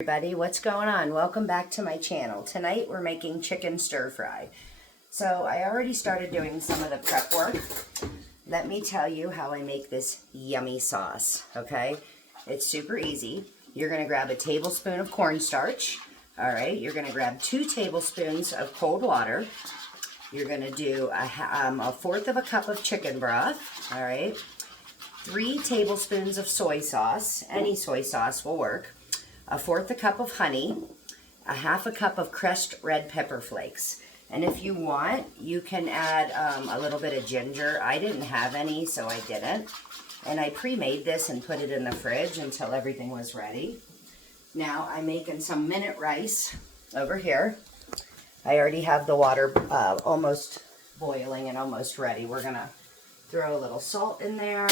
Everybody, what's going on? Welcome back to my channel. Tonight we're making chicken stir fry. So I already started doing some of the prep work. Let me tell you how I make this yummy sauce, okay? It's super easy. You're going to grab a tablespoon of cornstarch, all right? You're going to grab 2 tablespoons of cold water. You're going to do a fourth of a cup of chicken broth, all right? 3 tablespoons of soy sauce. Any soy sauce will work. A fourth a cup of honey, a half a cup of crushed red pepper flakes. And if you want, you can add a little bit of ginger. I didn't have any, so I didn't. And I pre-made this and put it in the fridge until everything was ready. Now I'm making some minute rice over here. I already have the water almost boiling and almost ready. We're gonna throw a little salt in there.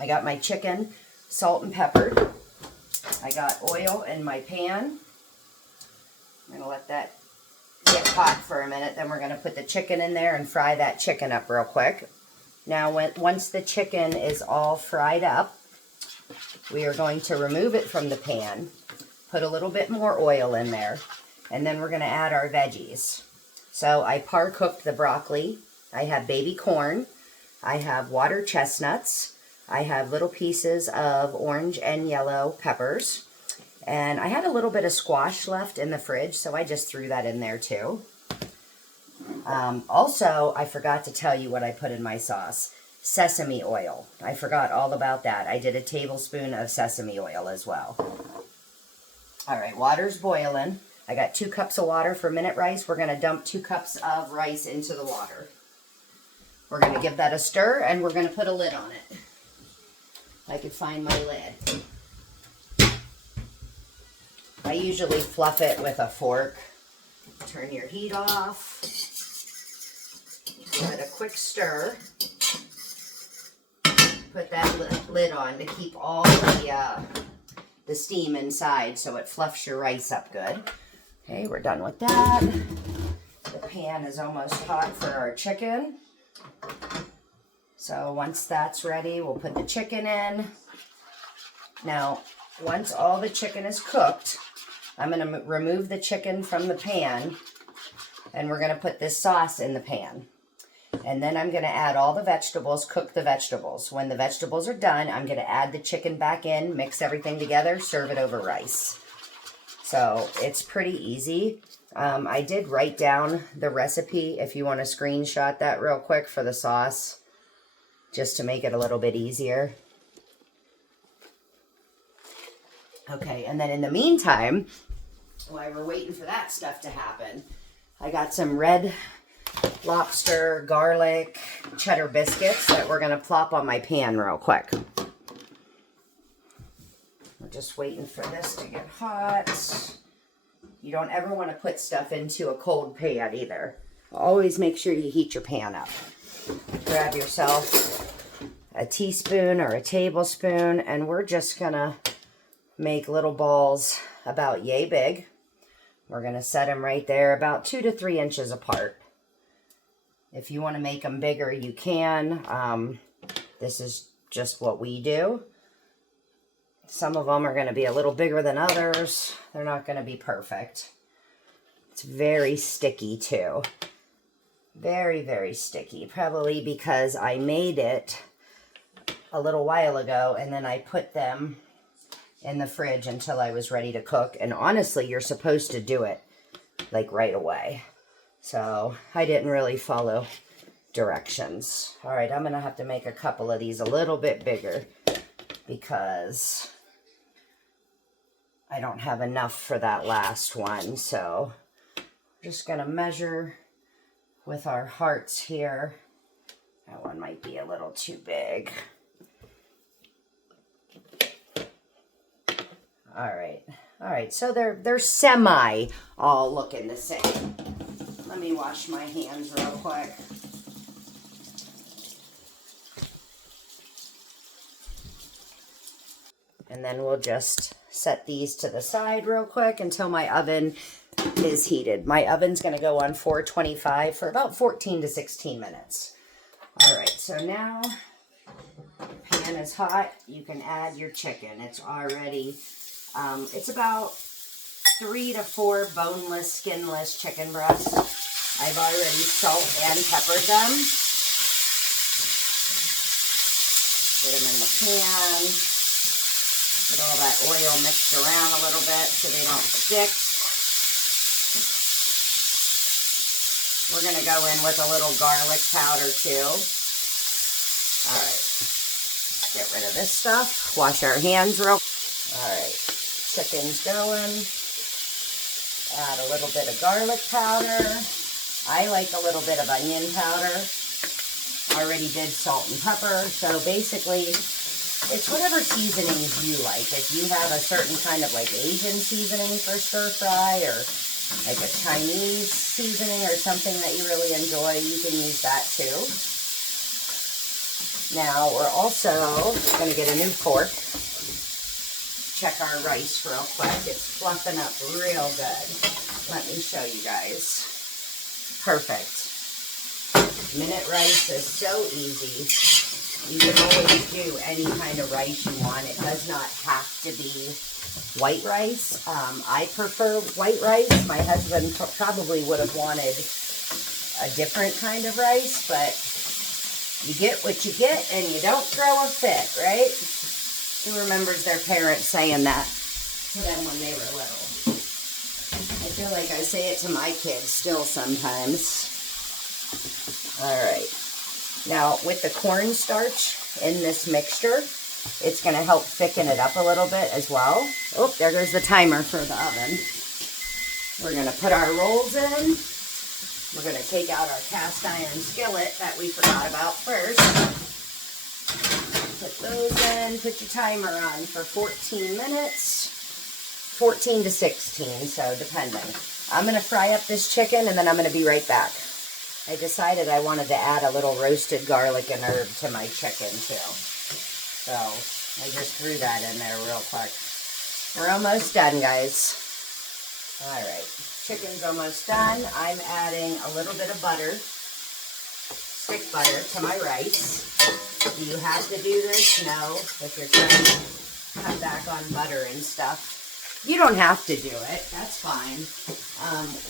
I got my chicken salt and peppered. I got oil in my pan. I'm going to let that get hot for a minute. Then we're going to put the chicken in there and fry that chicken up real quick. Now, once the chicken is all fried up, we are going to remove it from the pan, put a little bit more oil in there, and then we're going to add our veggies. So I par-cooked the broccoli. I have baby corn. I have water chestnuts. I have little pieces of orange and yellow peppers. And I had a little bit of squash left in the fridge, so I just threw that in there too. Also, I forgot to tell you what I put in my sauce. Sesame oil. I forgot all about that. I did a tablespoon of sesame oil as well. All right, water's boiling. I got 2 cups of water for minute rice. We're going to dump 2 cups of rice into the water. We're going to give that a stir, and we're going to put a lid on it. I could find my lid. I usually fluff it with a fork. Turn your heat off. Give it a quick stir. Put that lid on to keep all the steam inside so it fluffs your rice up good. Okay, we're done with that. The pan is almost hot for our chicken. So once that's ready, we'll put the chicken in. Now, once all the chicken is cooked, I'm going to remove the chicken from the pan, and we're going to put this sauce in the pan. And then I'm going to add all the vegetables, cook the vegetables. When the vegetables are done, I'm going to add the chicken back in, mix everything together, serve it over rice. So it's pretty easy. I did write down the recipe if you want to screenshot that real quick for the sauce, just to make it a little bit easier. Okay, and then in the meantime, while we're waiting for that stuff to happen, I got some Red Lobster garlic cheddar biscuits that we're going to plop on my pan real quick. We're just waiting for this to get hot. You don't ever want to put stuff into a cold pan either. Always make sure you heat your pan up. Grab yourself a teaspoon or a tablespoon, and we're just gonna make little balls about yay big. We're gonna set them right there about 2 to 3 inches apart. If you want to make them bigger, you can. This is just what we do. Some of them are going to be a little bigger than others. They're not going to be perfect. It's very sticky too. Very, very sticky. Probably because I made it a little while ago and then I put them in the fridge until I was ready to cook. And honestly, you're supposed to do it like right away. So I didn't really follow directions. All right, I'm going to have to make a couple of these a little bit bigger because I don't have enough for that last one. So I'm just going to measure with our hearts here. That one might be a little too big. All right, so they're semi all looking the same. Let me wash my hands real quick. And then we'll just set these to the side real quick until my oven is heated. My oven's going to go on 425 for about 14 to 16 minutes. All right, so now the pan is hot. You can add your chicken. It's already It's about 3 to 4 boneless, skinless chicken breasts. I've already salt and peppered them. Put them in the pan. Get all that oil mixed around a little bit so they don't stick. We're going to go in with a little garlic powder too. All right. Get rid of this stuff. Wash our hands real. All right. Chicken's going. Add a little bit of garlic powder. I like a little bit of onion powder. Already did salt and pepper. So basically, it's whatever seasonings you like. If you have a certain kind of like Asian seasoning for stir fry, or like a Chinese seasoning or something that you really enjoy, you can use that too. Now we're also going to get a new fork. Check our rice real quick. It's fluffing up real good. Let me show you guys. Perfect. Minute rice is so easy. You can always do any kind of rice you want. It does not have to be white rice. I prefer white rice. My husband probably would have wanted a different kind of rice, but you get what you get and you don't throw a fit, right? Who remembers their parents saying that to them when they were little? I feel like I say it to my kids still sometimes. All right. Now, with the cornstarch in this mixture, it's going to help thicken it up a little bit as well. Oh, there goes the timer for the oven. We're going to put our rolls in. We're going to take out our cast iron skillet that we forgot about first. Put those in. Put your timer on for 14 minutes. 14 to 16, so depending. I'm going to fry up this chicken and then I'm going to be right back. I decided I wanted to add a little roasted garlic and herb to my chicken too. So I just threw that in there real quick. We're almost done, guys. All right, chicken's almost done. I'm adding a little bit of butter, stick butter, to my rice. Do you have to do this? No. If you're trying to cut back on butter and stuff, you don't have to do it. That's fine.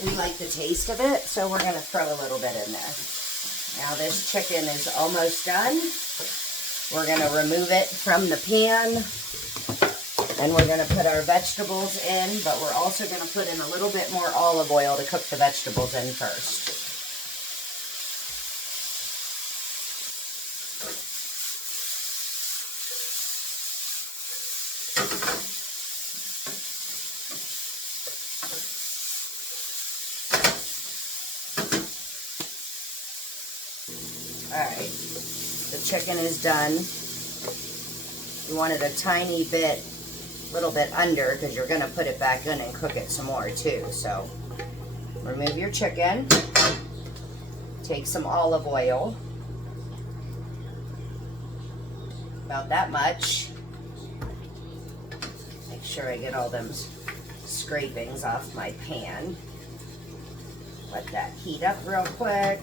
We like the taste of it, so we're going to throw a little bit in there. Now this chicken is almost done. We're going to remove it from the pan, and we're going to put our vegetables in, but we're also going to put in a little bit more olive oil to cook the vegetables in first. Alright, the chicken is done. You want it a tiny bit, little bit under, because you're going to put it back in and cook it some more too. So, remove your chicken. Take some olive oil. About that much. Make sure I get all them scrapings off my pan. Let that heat up real quick.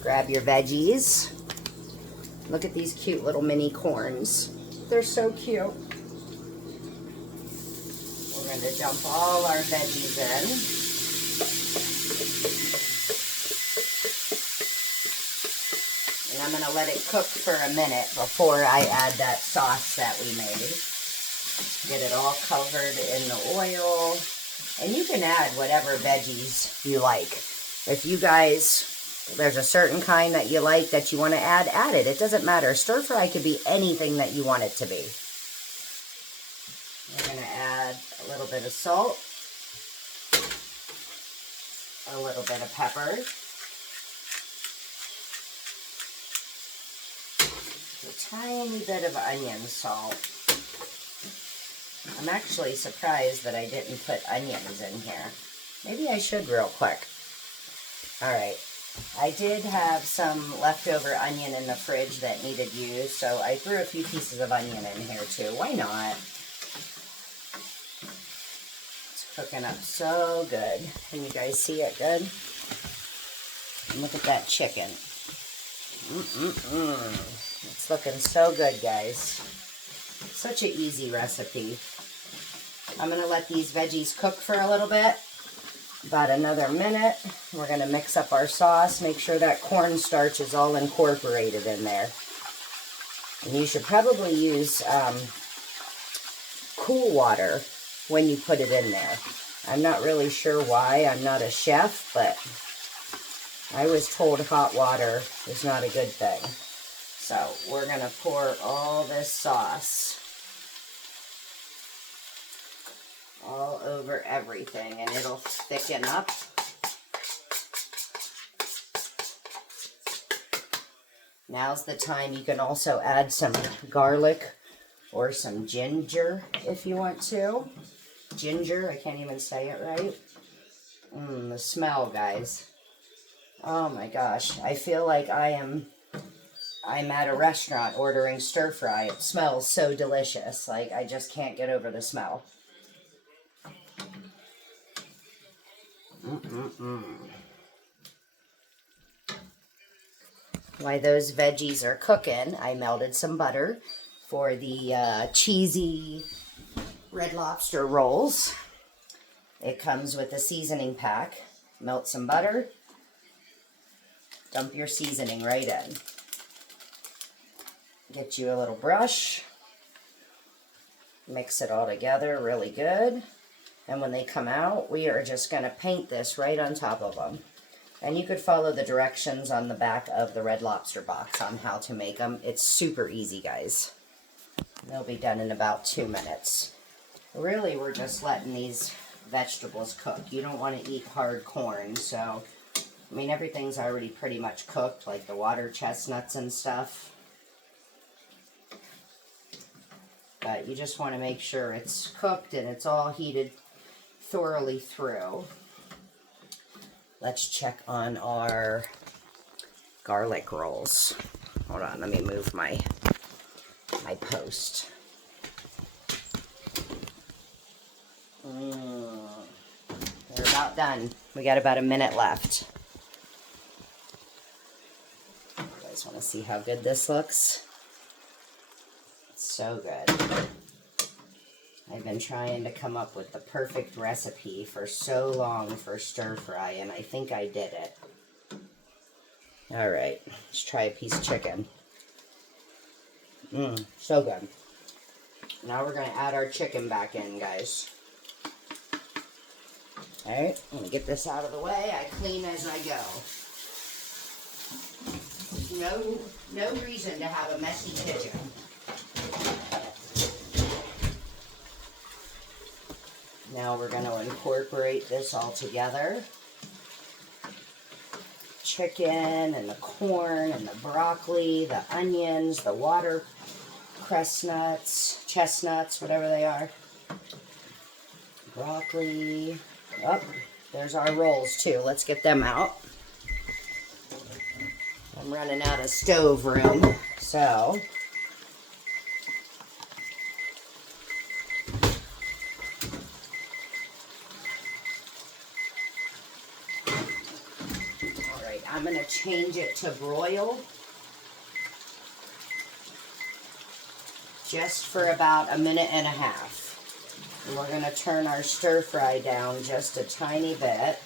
Grab your veggies. Look at these cute little mini corns. They're so cute. We're going to dump all our veggies in. And I'm going to let it cook for a minute before I add that sauce that we made. Get it all covered in the oil. And you can add whatever veggies you like. If you guys... there's a certain kind that you like that you want to add it. It doesn't matter. Stir fry could be anything that you want it to be. We're going to add a little bit of salt, a little bit of pepper, a tiny bit of onion salt. I'm actually surprised that I didn't put onions in here. Maybe I should real quick. All right. I did have some leftover onion in the fridge that needed used, so I threw a few pieces of onion in here too. Why not? It's cooking up so good. Can you guys see it good? And look at that chicken. It's looking so good, guys. Such an easy recipe. I'm going to let these veggies cook for a little bit, about another minute. We're going to mix up our sauce, make sure that cornstarch is all incorporated in there. And you should probably use cool water when you put it in there. I'm not really sure why. I'm not a chef, but I was told hot water is not a good thing. So we're going to pour all this sauce all over everything, and it'll thicken up. Now's the time. You can also add some garlic or some ginger if you want to. Ginger, I can't even say it right. The smell, guys. Oh my gosh, I feel like I'm at a restaurant ordering stir fry. It smells so delicious. Like, I just can't get over the smell. While those veggies are cooking, I melted some butter for the cheesy Red Lobster rolls. It comes with a seasoning pack. Melt some butter. Dump your seasoning right in. Get you a little brush. Mix it all together really good. And when they come out, we are just going to paint this right on top of them. And you could follow the directions on the back of the Red Lobster box on how to make them. It's super easy, guys. They'll be done in about 2 minutes. Really, we're just letting these vegetables cook. You don't want to eat hard corn, so, I mean, everything's already pretty much cooked, like the water chestnuts and stuff. But you just want to make sure it's cooked and it's all heated thoroughly through. Let's check on our garlic rolls. Hold on, let me move my post. They're about done. We got about a minute left. You guys want to see how good this looks? It's so good. I've been trying to come up with the perfect recipe for so long for stir fry, and I think I did it. All right, let's try a piece of chicken. So good. Now we're going to add our chicken back in, guys. All right, I'm going to get this out of the way. I clean as I go. No reason to have a messy kitchen. Now we're going to incorporate this all together. Chicken and the corn and the broccoli, the onions, the water chestnuts, whatever they are. Broccoli. Oh, there's our rolls too. Let's get them out. I'm running out of stove room, so I'm going to change it to broil just for about a minute and a half. And we're going to turn our stir fry down just a tiny bit.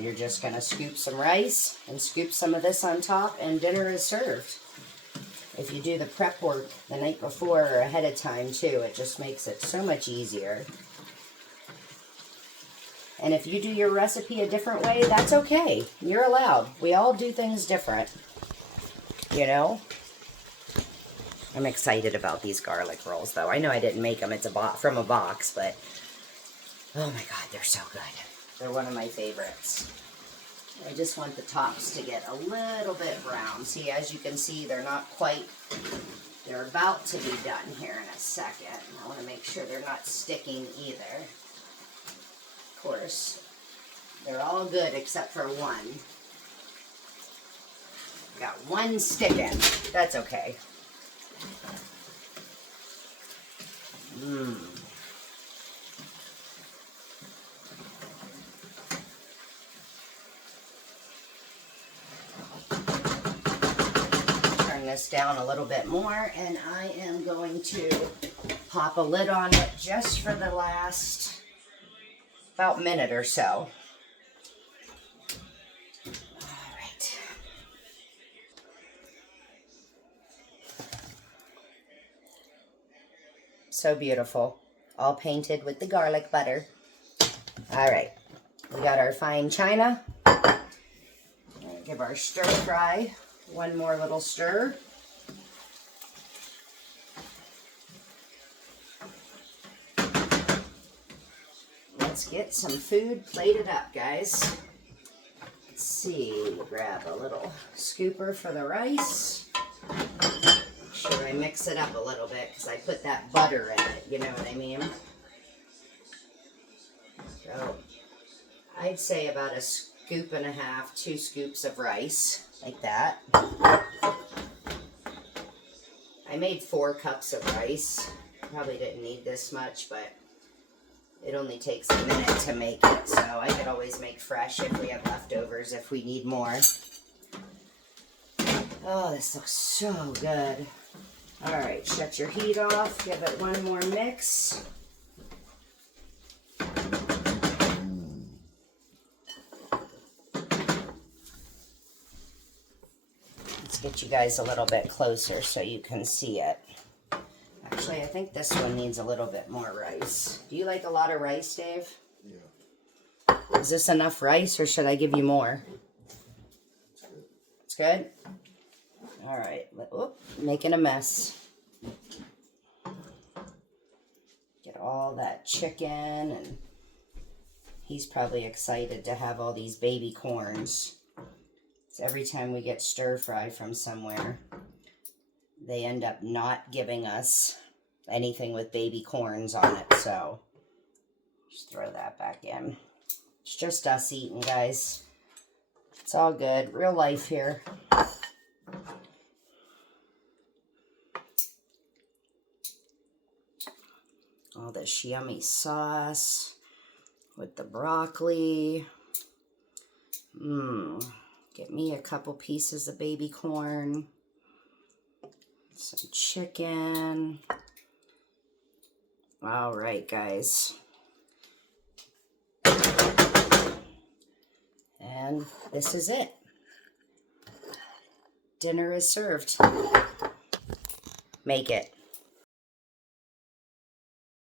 You're just going to scoop some rice and scoop some of this on top, and dinner is served. If you do the prep work the night before or ahead of time too, it just makes it so much easier. And if you do your recipe a different way, that's okay. You're allowed. We all do things different, you know? I'm excited about these garlic rolls, though. I know I didn't make them. It's from a box, but oh my God, they're so good. They're one of my favorites. I just want the tops to get a little bit brown. See, as you can see, they're not quite, they're about to be done here in a second. I want to make sure they're not sticking either. Of course, they're all good except for one. Got one sticking. That's okay. this down a little bit more, and I am going to pop a lid on it just for the last about minute or so. All right. So beautiful. All painted with the garlic butter. All right. We got our fine china. Give our stir fry one more little stir. Let's get some food plated up, guys. Let's see, grab a little scooper for the rice. Make sure I mix it up a little bit because I put that butter in it, you know what I mean? So, I'd say about a scoop and a half, 2 scoops of rice, like that. I made 4 cups of rice. Probably didn't need this much, but it only takes a minute to make it, so I could always make fresh if we have leftovers if we need more. Oh, this looks so good. All right, shut your heat off. Give it one more mix. Let's get you guys a little bit closer so you can see it. Actually, I think this one needs a little bit more rice. Do you like a lot of rice, Dave? Yeah. Is this enough rice or should I give you more? It's good? All right. Oop, making a mess. Get all that chicken, and he's probably excited to have all these baby corns. So every time we get stir fry from somewhere, they end up not giving us anything with baby corns on it, so just throw that back in. It's just us eating, guys. It's all good. Real life here. All this yummy sauce with the broccoli. Get me a couple pieces of baby corn. Some chicken. All right, guys. And this is it. Dinner is served. Make it.